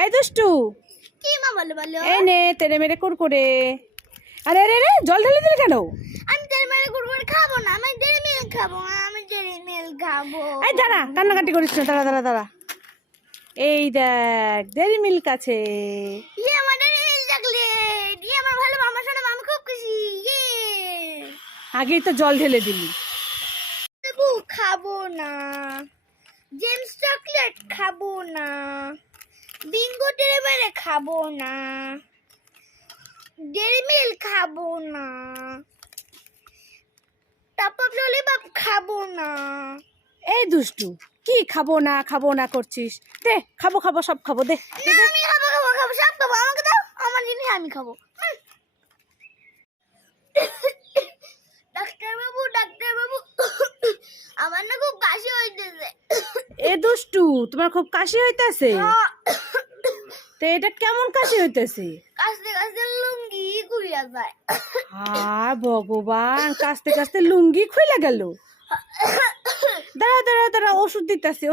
এই দুষ্টু, কি মা বলো বলো? এই নে তেরে মেরে কুরকুরে। আরে আরে আরে, জল ঢেলে দিলে কেন? আমি তেল মেরে কুরকুরে খাবো না, আমি ডেরি মিল্ক খাবো, আমি ডেরি মিল্ক খাবো। এই দাঁড়া, কান্নাকাটি করিস না, দাঁড়া দাঁড়া দাঁড়া। এই দেখ, ডেরি মিল্ক আছে। ইয়ে আমার ডেরি মিল্ক চকলেট, ইয়ে আমার ভালো মামা শোনা, আমি খুব খুশি। ইয়ে আগেই তো জল ঢেলে দিলি। তবু খাবো না, জেমস চকলেট খাবো না, বিঙ্গো ডেরি মেরে খাবো না, ডেরি মিল্ক খাবো না, টপ আপ ললিপপ খাবো না। এই দুষ্টু, কি খাবো না করছিস? দে, খাবো খাবো সব খাবো, দে দে, না, দে। আমি খাবো খাবো খাবো সব খাবো, আমাকে দাও, আমার জিনিস আমি খাবো। ডাক্তার বাবু, আমার না খুব কাশি হইতেছে। এ দুষ্টু, তোমার খুব কাশি হইতাছে? তো এটা কেমন কাশি হইতাছে? কাশতে কাশতে লুঙ্গি খুইয়া যায়। হায় ভগবান, কাশতে কাশতে লুঙ্গি খুইলা গেল। দাঁড়া দাঁড়া দাঁড়া, ওষুধ দিতেছি।